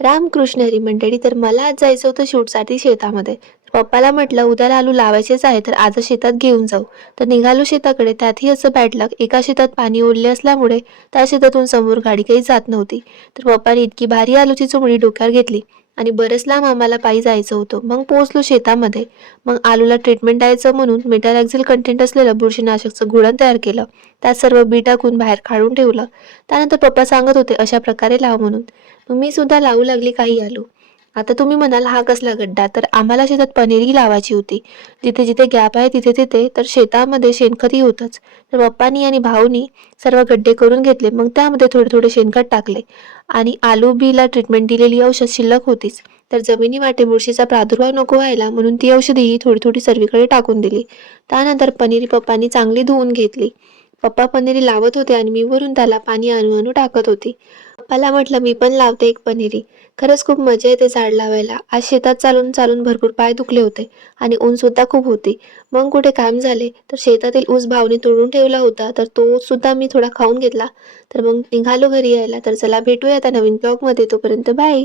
रामकृष्ण हरी मंडळी तर मला आज जायचं होतं शूटसाठी शेतामध्ये. पप्पाला म्हटलं उद्याला आलू लावायचेच आहे तर आज शेतात घेऊन जाऊ. तर निघालो शेताकडे. त्यातही असं बॅड एका शेतात पाणी ओढले असल्यामुळे त्या शेतातून समोर गाडी काही जात नव्हती. तर पप्पाने इतकी भारी आलूची चुमडी डोक्यावर घेतली आणि बरंच लांब आम्हाला पायी जायचं होतं. मग पोहोचलो शेतामध्ये. मग आलूला ट्रीटमेंट द्यायचं म्हणून मेटारॅक्झिल कंटेंट असलेलं बुरशीनाशकचं गुळण तयार केलं. त्यात सर्व बी टाकून बाहेर काढून ठेवलं. त्यानंतर पप्पा सांगत होते अशा प्रकारे लाव म्हणून. मी सुद्धा लावू लागली काही आलू. आता तुम्ही म्हणाल हा कसला गड्डा? तर आम्हाला शेतात पनीरही लावायची होती. जिथे जिथे गॅप आहे तिथे तिथे. तर शेतामध्ये शेणखतही होतंच. तर पप्पानी आणि भाऊनी सर्व गड्डे करून घेतले. मग त्यामध्ये थोडे थोडे शेणखत टाकले. आणि आलू बीला ट्रीटमेंट दिलेली औषध शिल्लक होतीच. तर जमिनी वाटे बुरशीचा प्रादुर्भाव नको व्हायला म्हणून ती औषधीही थोडी थोडी सर्वीकडे टाकून दिली. त्यानंतर पनीर पप्पांनी चांगली धुवून घेतली. पप्पा पनीरी लावत होते आणि मी वरून त्याला पाणी आणू आणू टाकत होती. पप्पाला म्हटलं मी पण लावते एक पनीरी. खरंच खूप मजा येते झाड लावायला. आज शेतात चालून चालून भरपूर पाय दुखले होते आणि ऊन सुद्धा खूप होती. मग कुठे काम झाले? तर शेतातील ऊस भावने तोडून ठेवला होता. तर तो सुद्धा मी थोडा खाऊन घेतला. तर मग निघालो घरी यायला. तर चला भेटूया आता नवीन ब्लॉगमध्ये तोपर्यंत बाय.